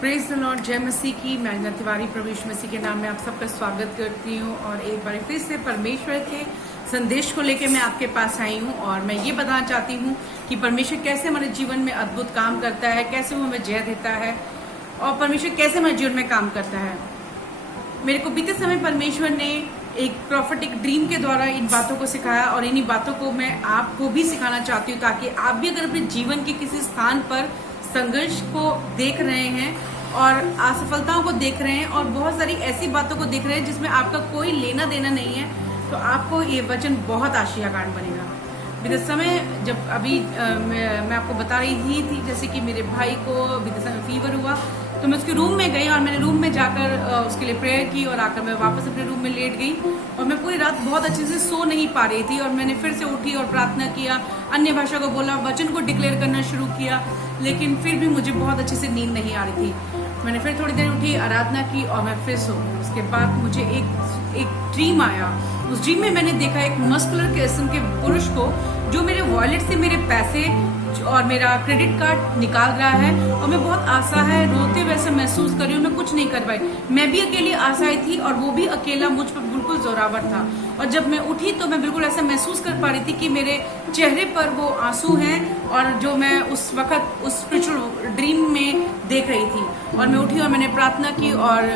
Praise the Lord, जय मसीह की। मैं अंजना तिवारी प्रभु यीशु मसीह के नाम में आप सबका स्वागत करती हूँ और एक बार फिर से परमेश्वर के संदेश को लेकर मैं आपके पास आई हूँ और मैं ये बताना चाहती हूँ कि परमेश्वर कैसे हमारे जीवन में अद्भुत काम करता है, कैसे वो हमें जय देता है और परमेश्वर कैसे हमारे जीवन में काम करता है। मेरे को बीते समय परमेश्वर ने एक प्रॉफिटिक ड्रीम के द्वारा इन बातों को सिखाया और इन्हीं बातों को मैं आपको भी सिखाना चाहती हूँ, ताकि आप भी अगर अपने जीवन के किसी स्थान पर संघर्ष को देख रहे हैं और असफलताओं को देख रहे हैं और बहुत सारी ऐसी बातों को देख रहे हैं जिसमें आपका कोई लेना देना नहीं है, तो आपको ये वचन बहुत आशीर्वाद का कारण बनेगा। बीते समय जब अभी मैं आपको बता रही थी जैसे कि मेरे भाई को बीते समय फीवर हुआ, तो मैं उसके रूम में गई और मैंने रूम में जाकर उसके लिए प्रेयर की और आकर मैं वापस अपने रूम में लेट गई और मैं पूरी रात बहुत अच्छे से सो नहीं पा रही थी और मैंने फिर से उठी और प्रार्थना किया, अन्य भाषा को बोला, वचन को डिक्लेयर करना शुरू किया, लेकिन फिर भी मुझे बहुत अच्छे से नींद नहीं आ रही थी। मैंने फिर थोड़ी देर उठी, आराधना की और मैं फिर सो गई। उसके बाद मुझे एक ड्रीम आया। उस ड्रीम में मैंने देखा एक मस्कुलर किस्म के पुरुष को जो मेरे वॉलेट से मेरे पैसे और मेरा क्रेडिट कार्ड निकाल रहा है और मैं बहुत असहाय रोते वैसे महसूस कर रही हूँ। मैं कुछ नहीं कर पाई, मैं भी अकेली असहाय थी और वो भी अकेला मुझ पर बिल्कुल जोरावर था। और जब मैं उठी तो मैं बिल्कुल ऐसा महसूस कर पा रही थी कि मेरे चेहरे पर वो आंसू हैं और जो मैं उस वक्त उस स्पिरिचुअल ड्रीम में देख रही थी। और मैं उठी और मैंने प्रार्थना की और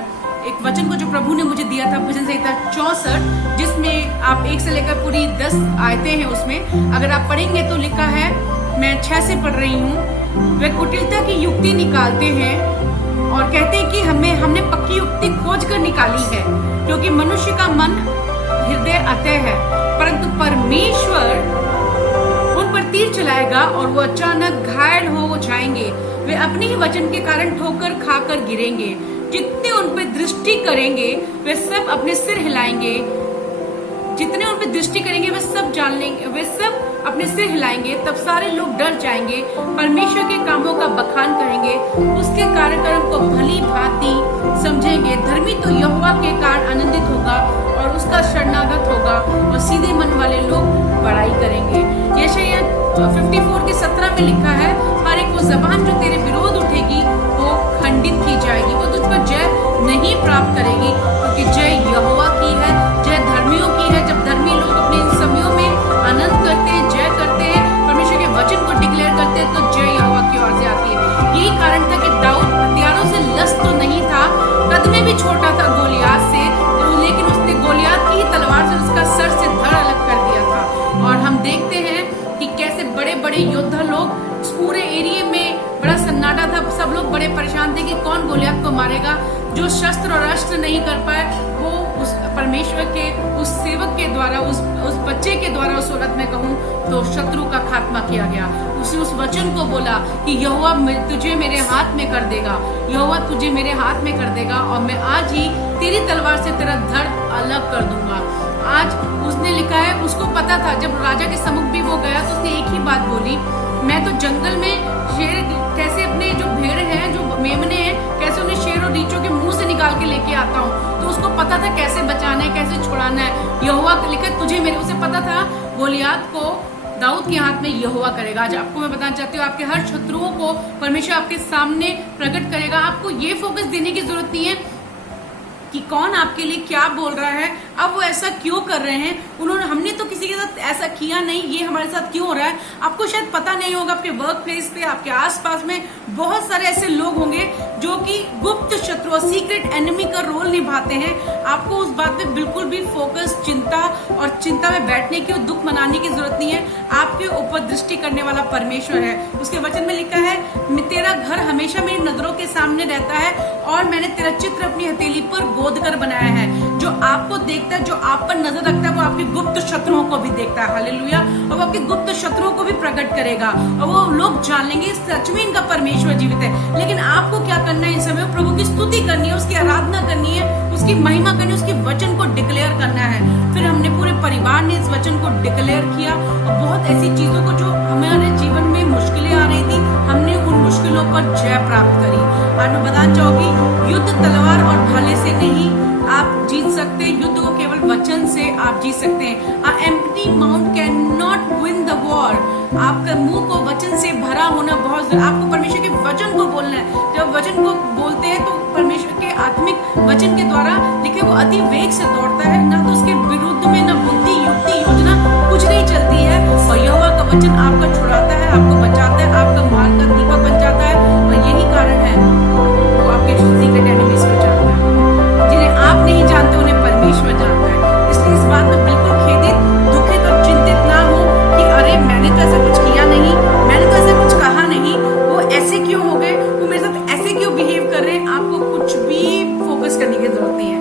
एक वचन को जो प्रभु ने मुझे दिया था, भजन संहिता 64, जिसमें आप 1 से लेकर पूरी 10 आयतें हैं। उसमें अगर आप पढ़ेंगे तो लिखा है, मैं 6 से पढ़ रही हूँ। वे कुटिलता की युक्ति निकालते हैं और कहते हैं कि हमने पक्की युक्ति खोज कर निकाली है, क्योंकि मनुष्य का मन हृदय अतः है, परंतु परमेश्वर उन पर तीर चलाएगा और वो अचानक घायल हो जाएंगे। वे अपने ही वचन के कारण ठोकर खाकर गिरेंगे। जितने उन पर दृष्टि करेंगे वे सब अपने सिर हिलाएंगे। जितने उन पर दृष्टि करेंगे वे सब जान लेंगे, वे सब अपने सिर हिलाएंगे। तब सारे लोग डर जाएंगे, परमेश्वर के कामों का बखान करेंगे, उसके कार्यक्रम को भली भांति समझेंगे। धर्मी तो यहोवा के कारण आनंदित होगा और उसका शरणागत होगा और सीधे मन वाले लोग बड़ाई करेंगे। यशायाह 54 के 17 में लिखा है, हर एक वो जबान जो तेरे विरोध उठेगी वो खंडित की जाएगी, वो तुझ पर जय नहीं प्राप्त करेगी, क्योंकि जय यहोवा की है, जय धर्मियों की है। जब धर्मी लोग अपने इन समयों में आनंद करते हैं, जय करते हैं, परमेश्वर के वचन को डिक्लेयर करते हैं, तो जय यहोवा की ओर से आती है। यही कारण था कि दाऊद हथियारों से लस्त तो नहीं था, कद में भी छोटा था गोलियात से, लेकिन उसने गोलियात की तलवार से उसका सर से धड़ अलग कर दिया था। और हम देखते हैं कि कैसे बड़े बड़े योद्धा लोग इस पूरे एरिया में बड़ा सन्नाटा था, सब लोग बड़े परेशान थे कि कौन गोलियात को मारेगा। जो शस्त्र और अस्त्र नहीं कर पाए, वो उस परमेश्वर के उस सेवक के द्वारा, उस बच्चे के द्वारा, उस औरत में कहूँ तो शत्रु का खात्मा किया गया। उसने उस वचन को बोला कि यहोवा तुझे मेरे हाथ में कर देगा, यहोवा तुझे मेरे हाथ में कर देगा और मैं आज ही तेरी तलवार से तेरा धड़ अलग कर दूंगा। आज उसने लिखा है, उसको पता था, जब राजा के सम्मुख भी वो गया तो उसने एक ही बात बोली, मैं तो जंगल में शेर कैसे अपने जो भेड़ हैं, जो मेमने हैं, कैसे उन्हें शेर और रीछों के मुंह से निकाल के लेके आता हूँ। तो उसको पता था कैसे बचाना है, कैसे छुड़ाना है। यहोवा लिखा तुझे मेरे, उसे पता था गोलियात को दाऊद के हाथ में यहोवा करेगा। आज आपको मैं बताना चाहती हूँ, आपके हर शत्रुओं को परमेश्वर आपके सामने प्रकट करेगा। आपको ये फोकस देने की जरूरत नहीं है कि कौन आपके लिए क्या बोल रहा है, अब वो ऐसा क्यों कर रहे हैं, हमने तो किसी के साथ ऐसा किया नहीं, ये हमारे साथ क्यों हो रहा है। आपको शायद पता नहीं होगा, आपके वर्क प्लेस पे, आपके आसपास में बहुत सारे ऐसे लोग होंगे जो कि गुप्त शत्रु और सीक्रेट एनिमी का रोल निभाते हैं। आपको उस बात पे बिल्कुल भी फोकस, चिंता में बैठने की और दुख मनाने की जरूरत नहीं है। आपके ऊपर दृष्टि करने वाला परमेश्वर है। उसके वचन में लिखा है, तेरा घर हमेशा मेरी नजरों के सामने रहता है और मैंने तेरा चित्र अपनी हथेली पर गोद कर बनाया है। जो आपको देखता है, जो आप पर नजर रखता है, वो आपके गुप्त शत्रुओं को भी देखता है। हालेलुया। और वो आपके गुप्त शत्रुओं को भी प्रकट करेगा और वो लोग जान लेंगे सच में इनका परमेश्वर जीवित है। लेकिन आपको क्या करना है, इस समय प्रभु की स्तुति करनी है, उसकी आराधना करनी है, उसकी महिमा करनी है, उसके वचन को डिक्लेयर करना है। फिर हमने पूरे परिवार ने इस वचन को डिक्लेयर किया और बहुत ऐसी चीजों को जो हमारे जीवन में मुश्किलें आ रही थी, हमने उन मुश्किलों पर जय प्राप्त करी। आज मैं बताना चाहूंगी, युद्ध तलवार और भाले से नहीं आप जीत सकते, युद्ध को केवल वचन से आप जीत सकते हैं। A empty mouth cannot win the war। आपका मुंह को वचन से भरा होना बहुत, आपको परमेश्वर के वचन को बोलना है। जब वचन वचन को बोलते हैं तो परमेश्वर के आत्मिक वचन के द्वारा लिखे वो अति वेग से दौड़ता है, ना तो उसके विरुद्ध में ना बुद्धि युक्ति योजना कुछ नहीं चलती है। और यहोवा का वचन आपका छुड़ाता है, आपको बचाता है, आपका मार्ग का दीपक बन जाता है। और यही कारण है वो आपके सीक्रेट एनिमीज को जानता है, जिन्हें आप नहीं जानते उन्हें परमेश्वर जानता है। इसलिए इस बात में बिल्कुल खेदित, दुखित और चिंतित ना हो कि अरे मैंने तो ऐसा कुछ किया नहीं, मैंने तो ऐसा कुछ कहा नहीं, वो ऐसे क्यों हो गए, वो मेरे साथ ऐसे क्यों बिहेव कर रहे हैं। आपको कुछ भी फोकस करने की जरूरत नहीं है।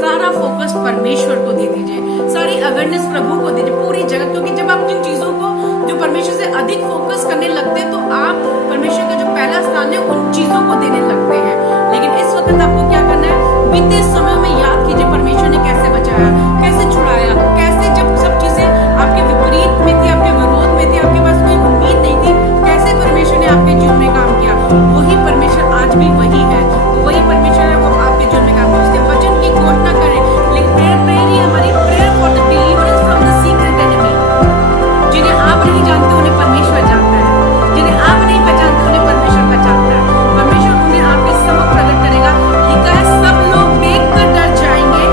सारा फोकस परमेश्वर को दे दीजिए, सारी अवेयरनेस प्रभु को दे दीजिए, पूरी जगह। क्योंकि जब आप जिन चीजों को जो परमेश्वर से अधिक फोकस करने लगते हैं तो आप परमेश्वर का जो पहला स्थान है उन चीजों को देने लगते हैं। लेकिन इस वक्त आपको क्या करना है, बीते समय में याद कीजिए परमेश्वर ने कैसे बचाया, कैसे छुड़ाया, कैसे जब सब चीजें आपके विपरीत में थी, आपके विरोध में थी, आपके पास कोई उम्मीद नहीं थी, कैसे परमेश्वर ने आपके जीवन में काम किया। वही परमेश्वर आज भी वही है, वही परमेश्वर है, वो आपके जीवन में काम किया। उसके वचन की घोषणा करें। लेकिन प्रेयर ही हमारी prayer for the deliverance from the secret enemy. जिन्हें आप नहीं जानते उन्हें परमेश्वर जानता है, जिन्हें आप नहीं पहचानते उन्हें परमेश्वर पहचानता है। परमेश्वर उन्हें आपके समक्ष प्रकट करेगा। लिखा है सब लोग देख कर डर जाएंगे,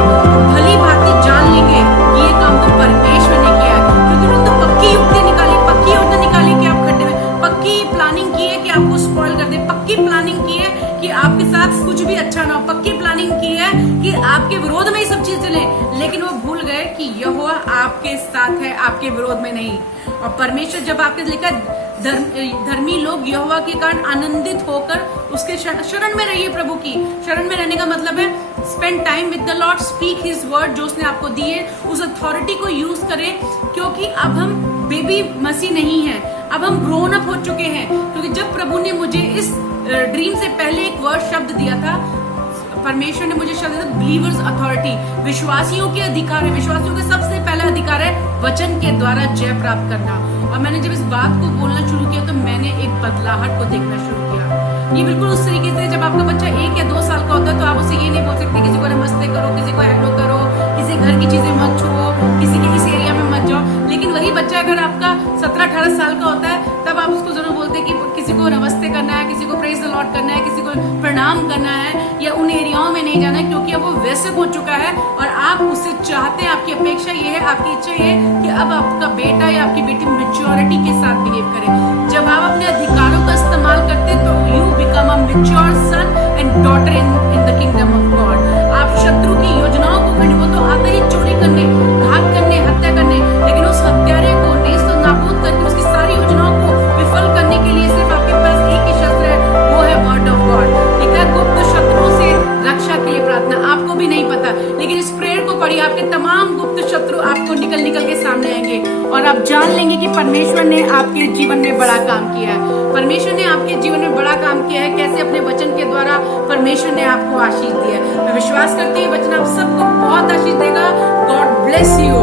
भली भांति जान लेंगे कि ये काम तो परमेश्वर ने किया है। क्योंकि उन्होंने तो पक्की युक्ति निकाली, पक्की योजना निकाली कि आप खड्डे में, पक्की प्लानिंग की है कि आपको स्पॉइल कर दे, पक्की प्लानिंग की है कि आपके साथ कुछ भी अच्छा ना हो, पक्की प्लानिंग की है कि आपके विरोध में ही सब चीज चले। लेकिन वो भूल गए कि यहोवा आपके साथ है, आपके विरोध में नहीं। और परमेश्वर जब आपके लिखा धर्मी लोग यहोवा के कारण आनंदित होकर उसके शरण में रहिए। प्रभु की शरण में रहने का मतलब है spend time with the Lord, speak his word जो उसने आपको दी है, उस अथॉरिटी को यूज करें। क्योंकि अब हम बेबी मसीह नहीं है, अब हम ग्रोन अप हो चुके हैं। क्योंकि जब प्रभु ने मुझे इस ड्रीम से पहले एक वर्ड शब्द दिया था, परमेश्वर ने मुझे शब्द दिया बिलीवर्स अथॉरिटी, विश्वासियों के अधिकार है। विश्वासियों का सबसे पहला अधिकार है वचन के द्वारा जय प्राप्त करना। और मैंने जब इस बात को बोलना शुरू किया तो मैंने एक बदलाहट को देखना शुरू किया। ये बिल्कुल उस तरीके से जब आपका बच्चा 1 या 2 साल का होता है तो आप उसे ये नहीं बोल सकते किसी को नमस्ते करो, किसी को हेलो करो, किसी घर की चीजें मत छुओ, किसी के इस एरिया में मत जाओ। लेकिन वही बच्चा अगर आपका 17-18 साल का होता है तब आप उसको जरूर बोलते हैं कि किसी को नमस्ते करना है, किसी को प्रेज द लॉर्ड करना है, किसी को प्रणाम करना है, या उन एरियाओं में नहीं जाना है। क्योंकि अब वो वैसे हो चुका है और आप उससे चाहते हैं, आपकी अपेक्षा ये है, आपकी इच्छा ये है कि अब आपका बेटा या आपकी बेटी मैच्योरिटी के साथ बिहेव करे। जब आप अपने अधिकारों का इस्तेमाल करते तो you become a mature son and daughter in the kingdom of God. आप शत्रु की योजनाओं को करने, वो तो आता ही चोरी करने, घात करने, हत्या करने, लेकिन उस हत्यारे को नेस्त नाबूद करके उसकी सारी योजनाओं को विफल करने के लिए सिर्फ आपके पास एक ही शस्त्र है, वो है वर्ड ऑफ गॉड। लिखा है गुप्त शत्रुओं से रक्षा के लिए प्रार्थना। आपको भी नहीं पता, लेकिन इस प्रेयर को पढ़िए, आपके तमाम गुप्त शत्रु आपको निकल के सामने आएंगे और आप जान लेंगे कि परमेश्वर ने आपके जीवन में बड़ा काम किया है। परमेश्वर ने आपके जीवन में बड़ा काम किया है। कैसे? अपने वचन के द्वारा परमेश्वर ने आपको आशीष दिया है। मैं विश्वास करती हूँ वचन आप सबको बहुत आशीष देगा। God bless you.